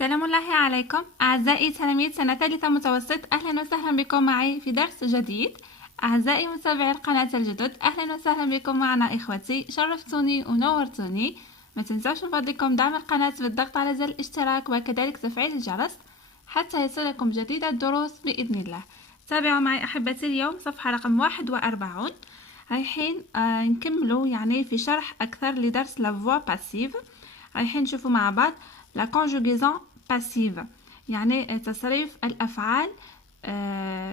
سلام الله عليكم أعزائي تلاميذ سنة ثالثة متوسط. أهلا وسهلا بكم معي في درس جديد. أعزائي متابعي القناة الجدد، أهلا وسهلا بكم معنا إخوتي، شرفتوني ونورتوني. ما تنسوش من فضلكم دعم القناة بالضغط على زر الاشتراك وكذلك تفعيل الجرس حتى يصلكم جديد الدروس بإذن الله. تابعوا معي أحبتي اليوم صفحة رقم 41. رايحين نكملوا يعني في شرح أكثر لدرس لا فوا باسيف. رايحين نشوفوا مع بعض لا conjugaison passive، يعني تصريف الأفعال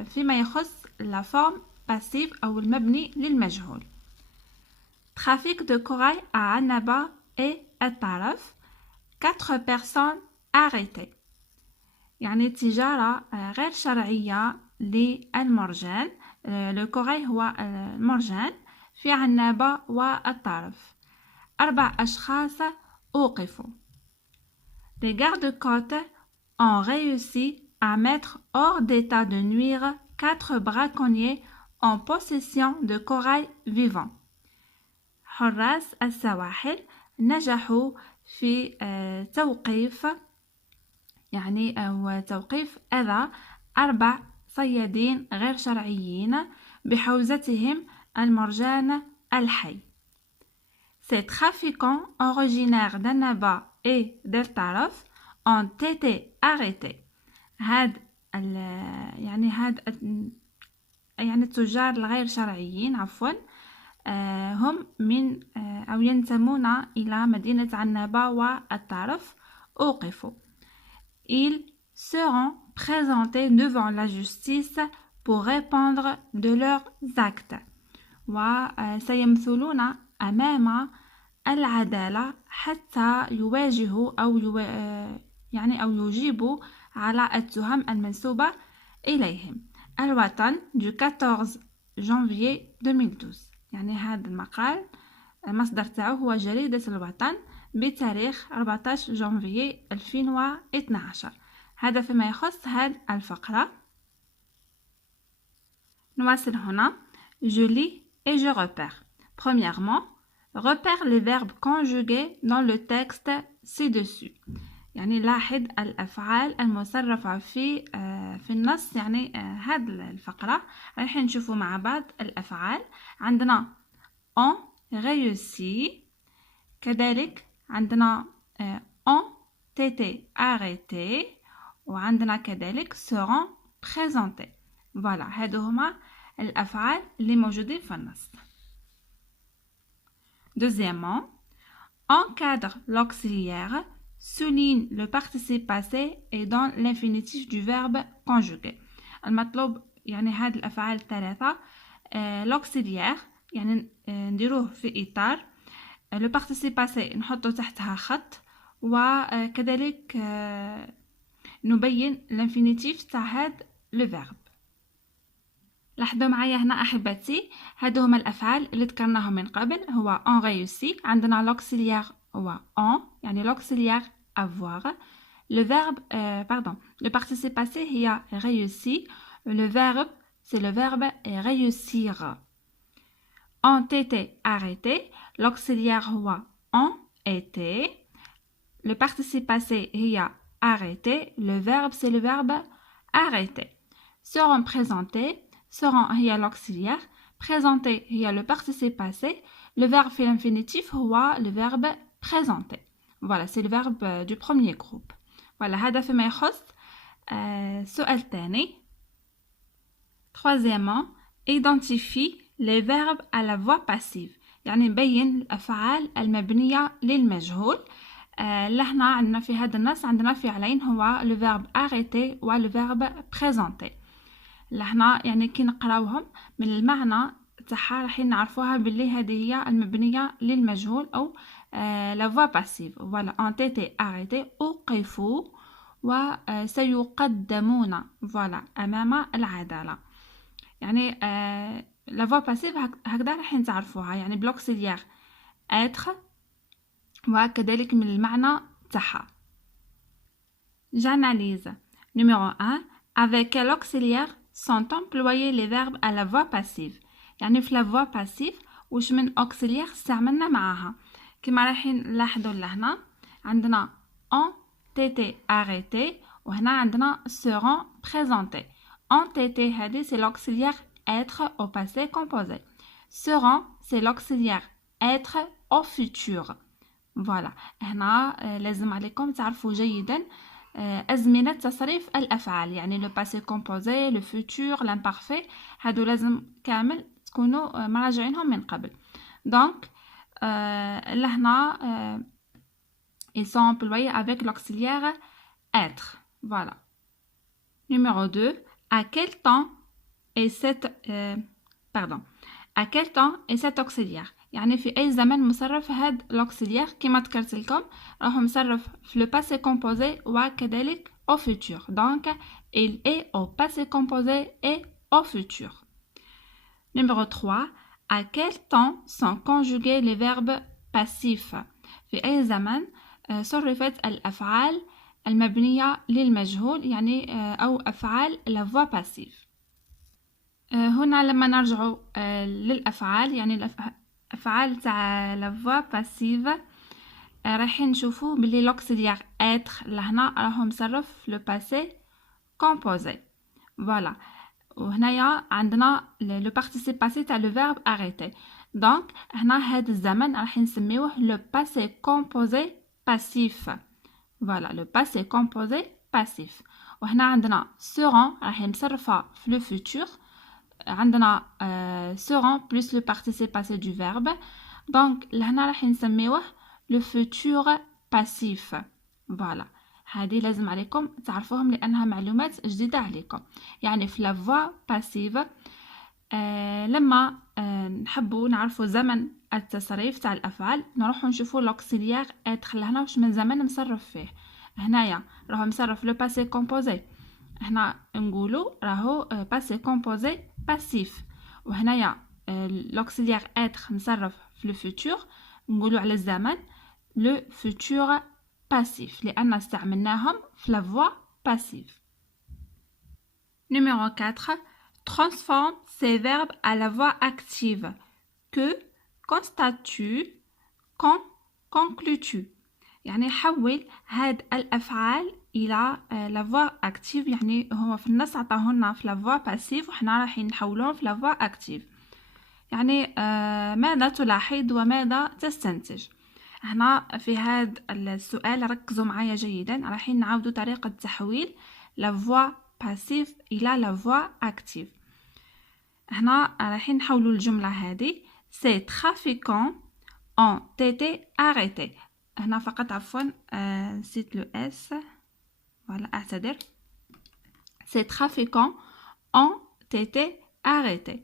فيما يخص لا forme passive أو المبني للمجهول. Trafic de corail à Annaba et الطرف. 4 personnes arrêtées، يعني تجارة غير شرعية للمرجان. لو كوراي هو المرجان في عنابة والطرف. 4 أشخاص أوقفوا. Les gardes-côtes ont réussi à mettre hors d'état de nuire 4 braconniers en possession de corail vivant. حراس السواحل نجحوا في توقيف أو توقيف أذى 4 صيادين غير شرعيين بحوزتهم المرجان الحي. Ces trafiquants originaires d'Annaba et d'El-Taraf ont été arrêtés. هاد التجار الغير شرعيين هم من أو ينتمون إلى مدينة عنابة والطرف أوقفوا. Ils seront présentés devant la justice pour répondre de leurs actes. وسيمثلون أمام العدالة حتى يواجهوا أو يجيبوا على التهم المنسوبة إليهم. الوطن du 14 janvier 2012، يعني هذا المقال المصدر تاعو هو جريدة الوطن بتاريخ 14 جانفي 2012. هذا فيما يخص هذه الفقرة. نواصل هنا. Je lis et je repère. Premièrement, repère les verbes conjugués dans le texte ci-dessus. يعني لاحظ الأفعال المصرفة في النص، يعني هذه الفقرة رايحين نشوفوا مع بعض الأفعال. عندنا ont réussi، كذلك عندنا ont été arrêtés، وعندنا كذلك seront présentés. فوالا هادو هما الأفعال اللي موجودين في النص. Deuxièmement, encadre l'auxiliaire, souligne le participe passé et donne l'infinitif du verbe conjugué. المطلوب يعني هاد الأفعال الثلاثة. l'auxiliaire يعني نديروه في إطار. le participe passé نحطه تحتها خط، وكذلك نبين l'infinitif تاع هاد le verbe. لاحظوا معايا هنا أحبتي، هادو هما الأفعال اللي ذكرناهم من قبل. هو on réussi، عندنا l'auxiliaire هو on، يعني l'auxiliaire avoir. le verbe le participe passé هي réussi. le verbe c'est le verbe réussir. ont été arrêtés، l'auxiliaire هو ont été. le participe passé هي arrêté. le verbe c'est le verbe arrêter. seront présentés، seront هي l'auxiliaire. présenter هي le participe passé. le verbe في l'infinitif هو le verbe présenter. Voilà, c'est le verbe du premier groupe. Voilà, هذا فيما يخص سؤال ثاني. Troisièmement, identifie les verbes à la voix passive، يعني نبين الأفعال المبنية للمجهول. لهنا عندنا في هذا النص عندنا فعلين، هو le verbe arrêter و le verbe présenter. لهنا يعني كي نقراوهم من المعنى تاعها راح نعرفوها باللي هذه هي المبنية للمجهول أو la voix passive. Voilà, ont été arrêtés، أوقفوا وسيقدمون voilà أمام العدالة. يعني la voix passive هكذا راح تعرفوها، يعني بلوكسيليير être، وكذلك من المعنى تاعها. J'analyse. Numéro 1. Avec quel auxiliaire sont employés les verbes à la voix passive؟ يعني في la voix passive وش من auxiliaire استعملنا معاها. كما راح نلاحظوا لهنا عندنا ont été arrêté وهنا عندنا seront présentés. Ont été هذه c'est l'auxiliaire être au passé composé. Seront c'est l'auxiliaire être au futur. Voilà. هنا لازم عليكم تعرفوا جيدا أزمنة تصريف الأفعال يعني le passé composé, le futur, l'imparfait هادو لازم كامل تكونوا مراجعينهم من قبل. Donc لهنا ils sont employés avec l'auxiliaire être. Voilà. Numéro 2. À quel temps est à quel temps est cet auxiliaire؟ يعني في أي زمن مصرف هاد l'auxiliaire كما ذكرت لكم راهو مصرف في le passé composé وكذلك au futur. Donc il est au passé composé et au futur. Numéro 3. À quel temps sont conjugués les verbes passifs؟ في أي زمن صرفت الأفعال المبنية للمجهول يعني أو أفعال la voix passive. هنا لما نرجع للأفعال يعني الأفعال تاع la voix passive رايحين نشوفوا بلي l'auxiliaire être لهنا راهو مصرف le passé composé. Voilà. وهنايا عندنا le participe passé تاع le verbe arrêter. Donc هنا هذا الزمن راح نسميوه le passé composé passif. Voilà, le passé composé passif. وهنا عندنا seront راح مصرفة في le futur. عندنا seront plus le participe passé du verbe. Donc لهنا راح نسميوه le futur passif. Voilà. هذه لازم عليكم تعرفوهم لأنها معلومات جديدة عليكم. يعني في la voix passive لما نحبوا نعرفوا زمن التصريف تاع الأفعال نروحوا نشوفوا l'auxiliaire être لهنا واش من زمن مصرف فيه. هنايا راهو مصرف le passé composé. هنا نقولوا راهو passé composé passif. وهنايا l'auxiliaire être مصرف في le futur نقولوا على الزمن le futur passif لأن استعملناهم في la voix passive. Numéro 4. Transforme ces verbes à la voix active. Que, constates-tu, quand, conclus-tu. يعني حول هاد الأفعال إلى la voix active يعني هو في النص عطاهولنا في la voix passive وحنا رايحين نحولهم في la voix active. يعني ماذا تلاحظ وماذا تستنتج؟ هنا في هذا السؤال ركزوا معايا جيدا رايحين نعاودوا طريقة تحويل la voix passive إلى la voix active. هنا رايحين نحولوا الجملة هذه ces trafiquants ont été arrêtés. هنا فقط عفوا نسيت لو اس voilà أعتذر. ces trafiquants ont été arrêtés.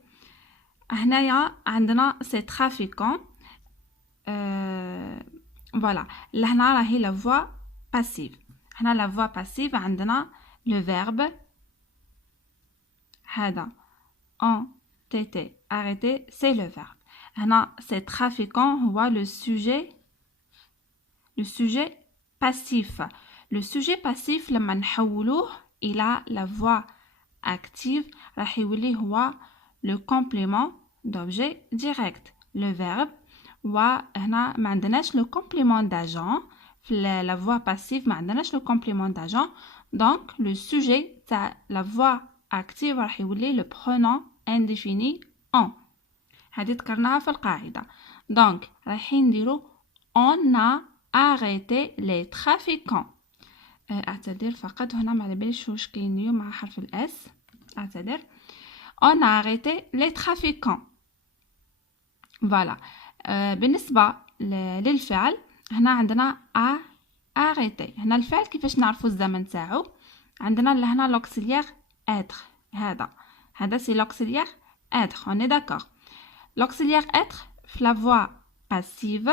هنايا عندنا ces trafiquants voilà لهنا راهي la voix passive. هنا la voix passive عندنا le verbe هذا ont été arrêtés c'est le verbe. هنا ces trafiquants هو le sujet passif. Le sujet passif لما نحولوه إلى la voix active راح يولي هو le complément d'objet direct le verbe. وهنا ما عندناش le complément d'agent في la voix passive ما عندناش le complément d'agent. Donc le sujet تاع la voix active راح يولي le pronom indéfini on. هذه ذكرناها في القاعدة. Donc رايحين نديرو on a arrêté les trafiquants. أعتذر فقط هنا ما على باليش واش كاين اليوم مع حرف الاس أعتذر. on a arrêté les trafiquants. Voilà. بالنسبة للفعل هنا عندنا arrêté. هنا الفعل كيفاش نعرفوا الزمن تاعو عندنا لهنا l'auxiliaire être. هذا c'est l'auxiliaire être. On est d'accord. L'auxiliaire être في la voix passive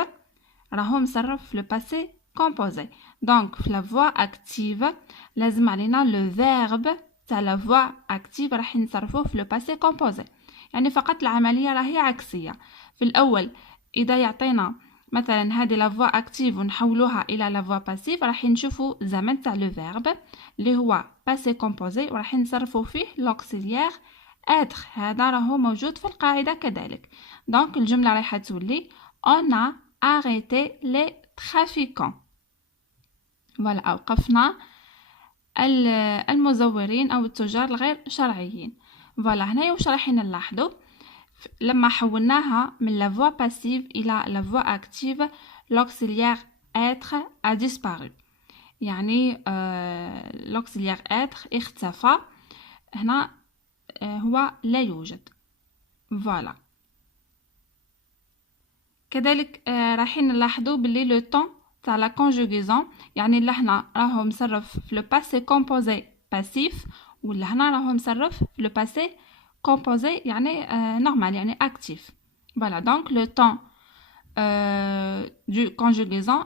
راهو مصرف في le passé composé. Donc في la voix active لازم علينا le verbe تاع la voix active راح نصرفوه في le passé composé. يعني فقط العملية راهي عكسية. في الأول إذا يعطينا مثلا هذه la voix active ونحولوها إلى la voix passive راح نشوفوا زمن تاع le verbe اللي هو passé composé وراح نصرفوا فيه l'auxiliaire être. هذا راهو موجود في القاعدة كذلك. donc الجملة رايحة تولي on a arrêté les trafiquants. فوالا أوقفنا المزورين أو التجار الغير شرعيين. فوالا هنايا واش رايحين نلاحظوا لما حولناها من la voix passive إلى la voix active l'auxiliaire être a disparu. يعني l'auxiliaire être اختفى هنا هو لا يوجد. فوالا كذلك رايحين نلاحظوا باللي لو طون تاع لا كونجوغيزون يعني اللي هنا راهو مصرف في لو باسي كومبوزي باسيف ولا هنا راهو مصرف في لو باسي كومبوزي يعني نورمال يعني اكتيف. فوالا دونك لو طون دو كونجوغيزون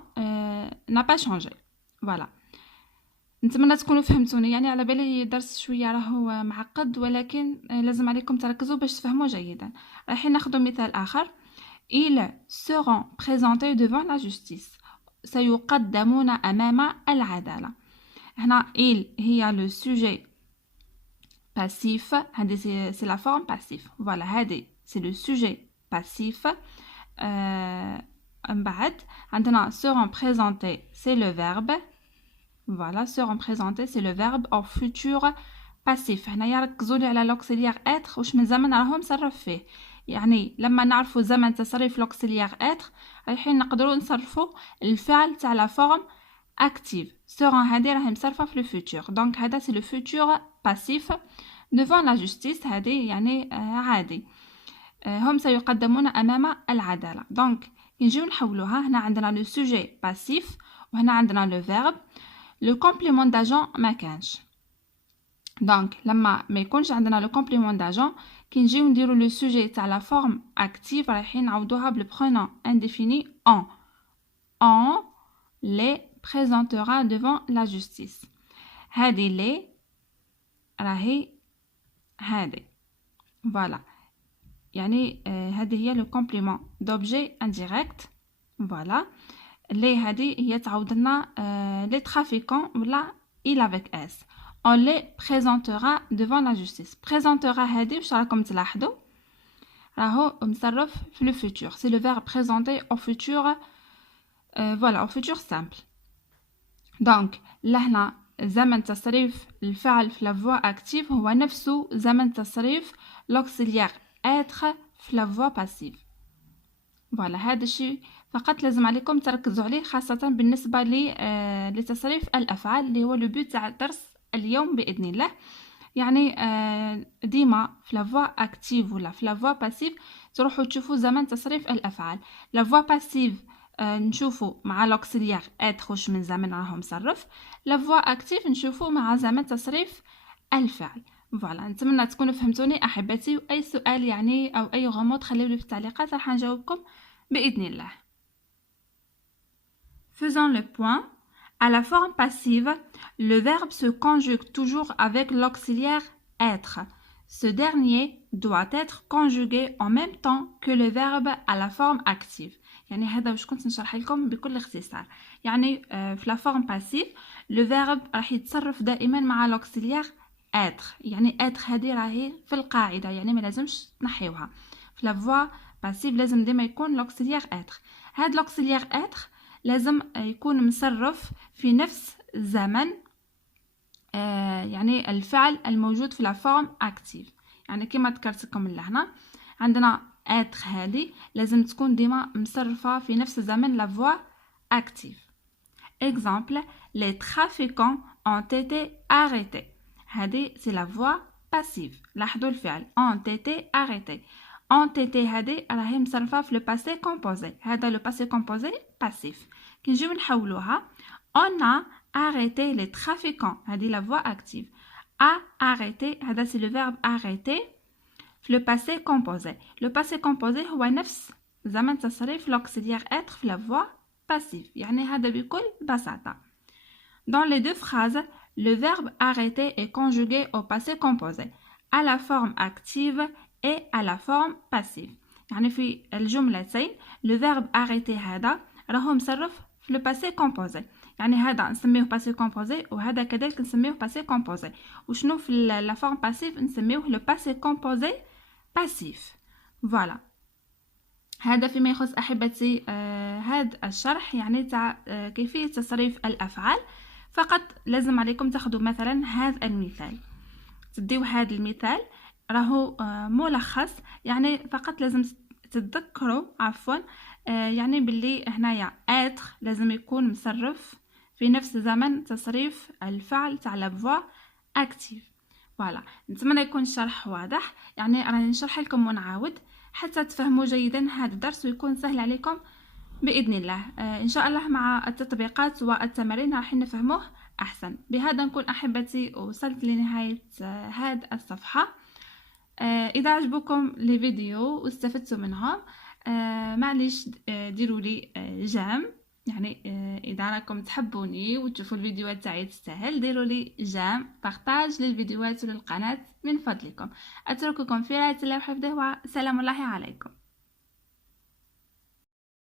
n'a pas changé. فوالا نتمنى تكونوا فهمتوني، يعني على بالي درس شويه راهو معقد ولكن لازم عليكم تركزوا باش تفهموا جيدا. رايحين ناخذ مثال اخر. Ils seront présentés devant la justice. سيقدمون أمام العدالة. هنا il هي le sujet passif. هذه c'est la forme passive. Voilà هذه c'est le sujet passif. بعد عندنا seront présentés c'est le verbe. Voilà seront présentés c'est le verbe au futur passif. هنا يركزوا لي على l'auxiliaire être واش من زمن راهم مصرف فيه. يعني لما نعرفوا زمن تصريف لوكسيليير اتر رايحين نقدروا نصرفوا الفعل تاع لا فورم اكتيف. سورون هذه راهي مصرفه في لو فيوتور دونك هذا سي لو فيوتور باسيف ديفون لا جوستيس. هذه يعني عادي هم سيقدمون امام العداله. دونك نجيو نحولوها. هنا عندنا لو سوجي باسيف وهنا عندنا لو فيرب. لو كومبليمون داجون ما كانش. دونك لما ما يكونش عندنا لو كومبليمون داجون كي نجيو نديرو لو سوجي تاع لا فورم اكتيف رايحين نعوضوها بلو برونون انديفيني on les présentera devant la justice. هذه لي راهي هذه فوالا يعني هذه هي لو كومبليمون دوبجي انديريكت. فوالا لي هذه هي تعوض لنا لي ترافيكون ولا il avec s. On les présentera devant la justice. Présentera هذه واش راكم تلاحظوا راهو مصرف في le futur. C'est le verbe présenter au futur. Voilà au futur simple. Donc لهنا زمن تصريف الفعل في la voix active هو نفسه زمن تصريف l'auxiliaire être في la voix passive. Voilà هذا الشيء فقط لازم عليكم تركزوا عليه خاصة بالنسبة لتصريف الأفعال اللي هو لو بوت تاع الدرس اليوم بإذن الله. يعني ديما في لافوا اكتيف ولا في لافوا باسيف تروحوا تشوفوا زمن تصريف الافعال. لافوا باسيف نشوفوا مع لوكسيليير اتر واش من زمن راهو مصرف. لافوا اكتيف نشوفوا مع زمن تصريف الفعل. فوالا نتمنى تكونوا فهمتوني احبتي. واي سؤال يعني او اي غموض خليوا لي في التعليقات راح نجاوبكم باذن الله. Faisons le point. À la forme passive, le verbe se conjugue toujours avec l'auxiliaire être. Ce dernier doit être conjugué en même temps que le verbe à la forme active. يعني هذا واش كنت نشرح لكم بكل اختصار. يعني في la forme passive le verbe راح يتصرف دائما مع l'auxiliaire être. يعني être هذه راهي في القاعدة يعني ما لازمش تنحيوها. في la voix passive لازم ديما يكون l'auxiliaire être. هذا l'auxiliaire être لازم يكون مصرف في نفس زمن يعني الفعل الموجود في لا فورم اكتيف. يعني كما ذكرت لكم لهنا عندنا اتر هذه لازم تكون ديما مصرفه في نفس زمن لا فوا اكتيف. اكزامبل les trafiquants ont été arrêtés. هذه سي لا فوا باسيف. لاحظوا الفعل ont été arrêtés. ont été هذه راهي مصرفه في لو باسي كومبوزي. هذا لو باسي كومبوزي باسيف. كي نجيو نحولوها on a arrêté les trafiquants. هذه la voix active. a arrêté هذا c'est le verbe arrêter في le passé composé. Le passé composé هو نفس زمن تصريف l'auxiliaire être في la voix passive. يعني هذا بكل بساطة. Dans les deux phrases, le verbe arrêter est conjugué au passé composé à la forme active et à la forme passive. يعني في الجملتين le verbe arrêter هذا راهو مصرف في le passé composé. يعني هذا نسميه باسي كومبوزي وهذا كذلك نسميه باسي كومبوزي. وشنو في لا فورم باسيف نسميه لو باسي كومبوزي باسيف. فوالا هذا فيما يخص احبتي هذا الشرح يعني تاع كيفيه تصريف الافعال. فقط لازم عليكم تاخذوا مثلا هذا المثال، تديو هذا المثال راهو ملخص، يعني فقط لازم تتذكروا يعني باللي هنايا اتر لازم يكون مصرف في نفس زمن تصريف الفعل تاع لافوا اكتيف. فوالا، نتمنى يكون الشرح واضح، يعني راني نشرح لكم ونعاود حتى تفهموا جيدا هذا الدرس ويكون سهل عليكم باذن الله. ان شاء الله مع التطبيقات والتمارين راح نفهموه احسن. بهذا نكون احبتي وصلت لنهايه هذه الصفحه. اذا عجبكم لي فيديو واستفدتوا منهم معليش ديروا لي جام، يعني اذا راكم تحبوني وتشوفوا الفيديوهات تاعي تستاهل ديروا لي جام بارطاج للفيديوهات وللقناه من فضلكم. اترككم في رعايه الله وحفظه وسلام الله عليكم.